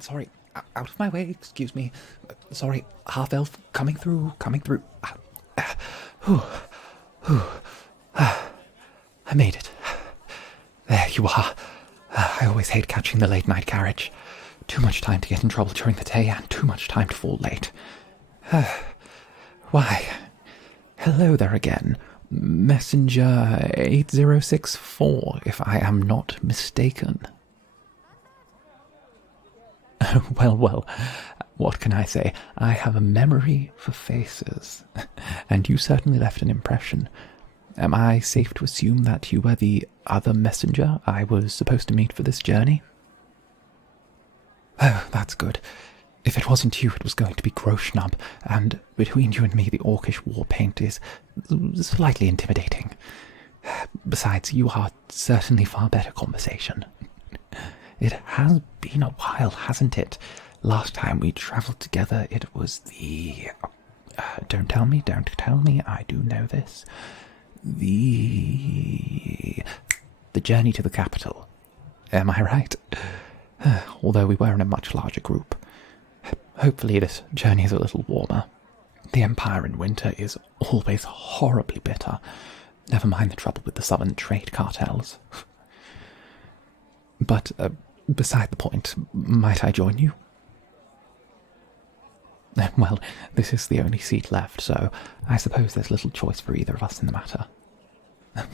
Sorry, out of my way, excuse me. Sorry, half-elf, coming through. I made it. There you are. I always hate catching the late-night carriage. Too much time to get in trouble during the day and too much time to fall late. Why, hello there again. Messenger 8064, if I am not mistaken. Well, what can I say? I have a memory for faces, and you certainly left an impression. Am I safe to assume that you were the other messenger I was supposed to meet for this journey? Oh, that's good. If it wasn't you, it was going to be Groshnub, and between you and me, the orcish war paint is slightly intimidating. Besides, you are certainly far better conversation. It has been a while, hasn't it? Last time we travelled together, it was the... don't tell me, I do know this. The journey to the capital. Am I right? Although we were in a much larger group. Hopefully this journey is a little warmer. The Empire in winter is always horribly bitter. Never mind the trouble with the southern trade cartels. But, beside the point, might I join you? Well, this is the only seat left, so I suppose there's little choice for either of us in the matter.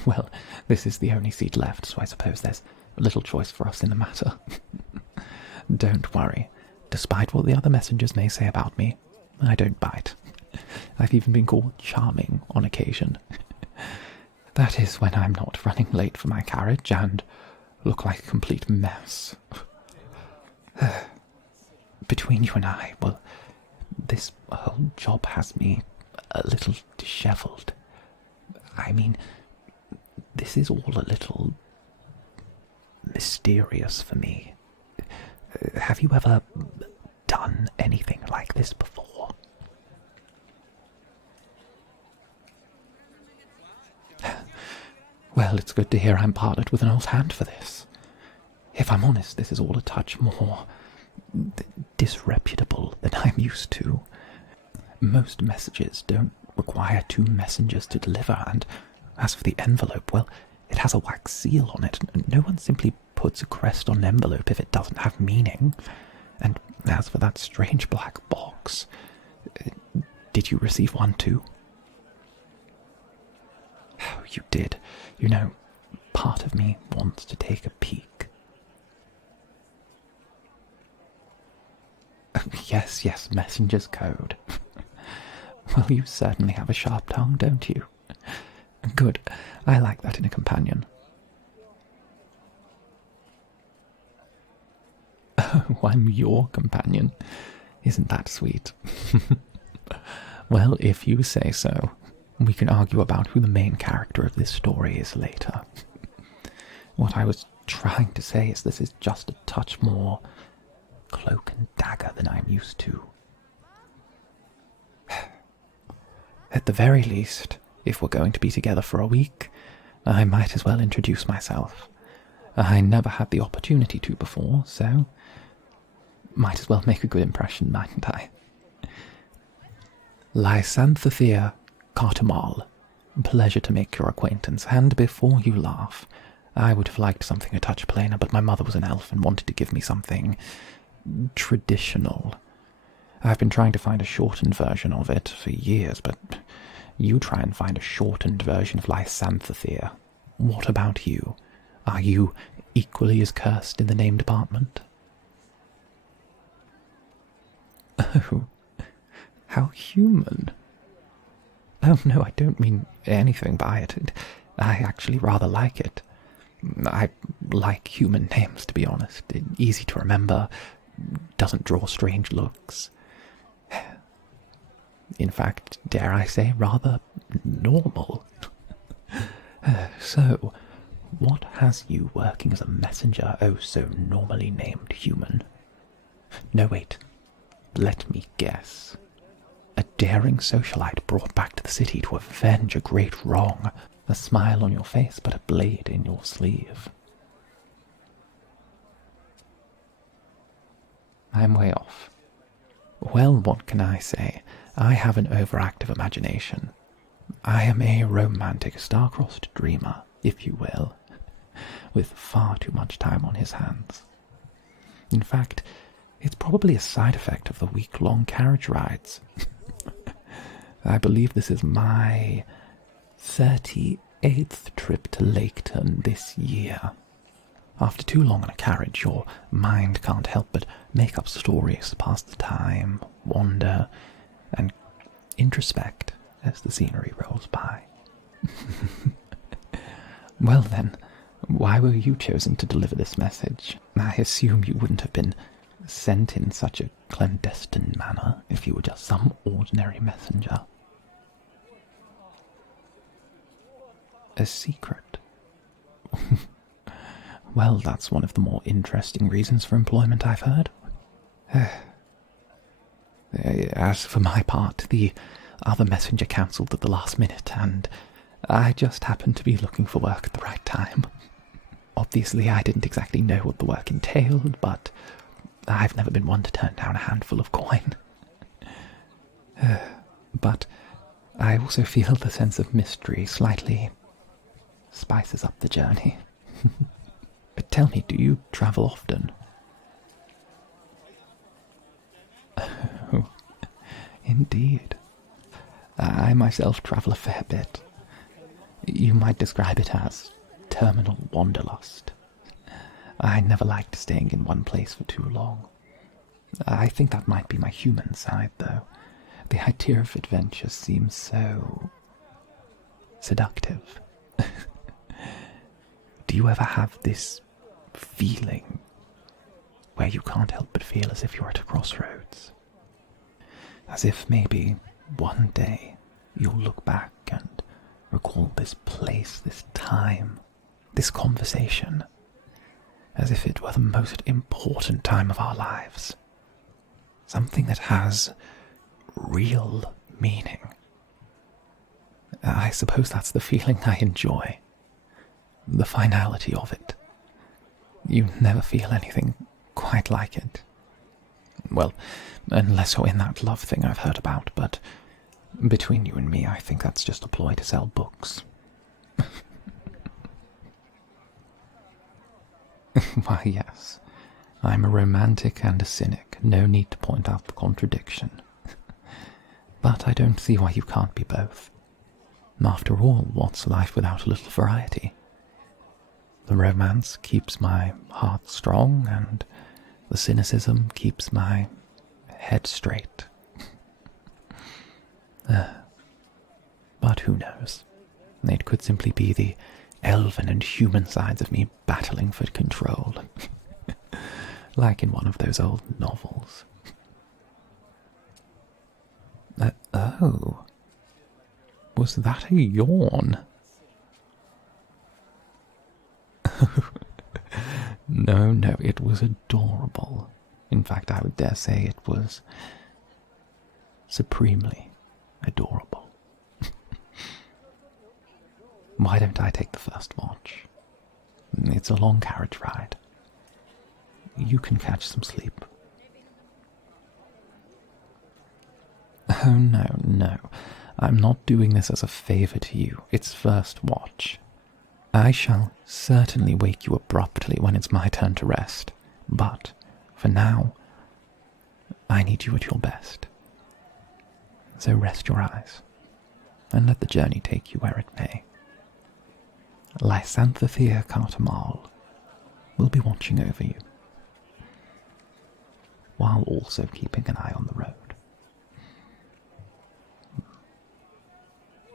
Well, this is the only seat left, so I suppose there's little choice for us in the matter. Don't worry. Despite what the other messengers may say about me, I don't bite. I've even been called charming on occasion. That is when I'm not running late for my carriage and look like a complete mess. Between you and I, well, this whole job has me a little dishevelled. I mean, this is all a little mysterious for me. Have you ever done anything like this before? Well, it's good to hear I'm partnered with an old hand for this. If I'm honest, this is all a touch more disreputable than I'm used to. Most messages don't require two messengers to deliver, and as for the envelope, well, it has a wax seal on it. No one simply puts a crest on an envelope if it doesn't have meaning. And as for that strange black box, did you receive one too? Oh, you did. You know, part of me wants to take a peek. Yes, messenger's code. Well, you certainly have a sharp tongue, don't you? Good. I like that in a companion. Oh, I'm your companion. Isn't that sweet? Well, if you say so, we can argue about who the main character of this story is later. What I was trying to say is this is just a touch more cloak and dagger than I'm used to. At the very least, if we're going to be together for a week, I might as well introduce myself. I never had the opportunity to before, so might as well make a good impression, mightn't I? Lysanththir Cartumal. Pleasure to make your acquaintance, and before you laugh, I would have liked something a touch plainer, but my mother was an elf and wanted to give me something traditional. I've been trying to find a shortened version of it for years, but you try and find a shortened version of Lysanththir. What about you? Are you equally as cursed in the name department? Oh, how human. Oh no, I don't mean anything by it. I actually rather like it. I like human names, to be honest. Easy to remember, doesn't draw strange looks. In fact, dare I say, rather normal. So, what has you working as a messenger, oh so normally named human? No, wait. Let me guess. A daring socialite brought back to the city to avenge a great wrong. A smile on your face, but a blade in your sleeve. I'm way off. Well, what can I say? I have an overactive imagination. I am a romantic, star-crossed dreamer, if you will, with far too much time on his hands. In fact, it's probably a side effect of the week-long carriage rides. I believe this is my 38th trip to Laketon this year. After too long on a carriage, your mind can't help but make up stories to pass the time, wander, and introspect as the scenery rolls by. Well then, why were you chosen to deliver this message? I assume you wouldn't have been sent in such a clandestine manner if you were just some ordinary messenger. A secret? Well, that's one of the more interesting reasons for employment I've heard. As for my part, the other messenger cancelled at the last minute, and I just happened to be looking for work at the right time. Obviously, I didn't exactly know what the work entailed, but I've never been one to turn down a handful of coin. But I also feel the sense of mystery slightly spices up the journey. But tell me, do you travel often? Oh, indeed. I myself travel a fair bit. You might describe it as terminal wanderlust. I never liked staying in one place for too long. I think that might be my human side, though. The idea of adventure seems so seductive. Do you ever have this feeling where you can't help but feel as if you're at a crossroads? As if maybe one day you'll look back and recall this place, this time, this conversation, as if it were the most important time of our lives. Something that has real meaning. I suppose that's the feeling I enjoy. The finality of it. You never feel anything quite like it. Well, unless you're in that love thing I've heard about, but between you and me, I think that's just a ploy to sell books. Why, yes. I'm a romantic and a cynic. No need to point out the contradiction. But I don't see why you can't be both. After all, what's life without a little variety? The romance keeps my heart strong, and the cynicism keeps my head straight. But who knows? It could simply be the elven and human sides of me battling for control. Like in one of those old novels. Oh. Was that a yawn? No, it was adorable. In fact, I would dare say it was supremely adorable. Why don't I take the first watch? It's a long carriage ride. You can catch some sleep. Oh, no. I'm not doing this as a favour to you. It's first watch. I shall certainly wake you abruptly when it's my turn to rest. But, for now, I need you at your best. So rest your eyes, and let the journey take you where it may. Lysanththir Cartumal will be watching over you, while also keeping an eye on the road.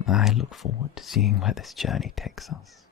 I look forward to seeing where this journey takes us.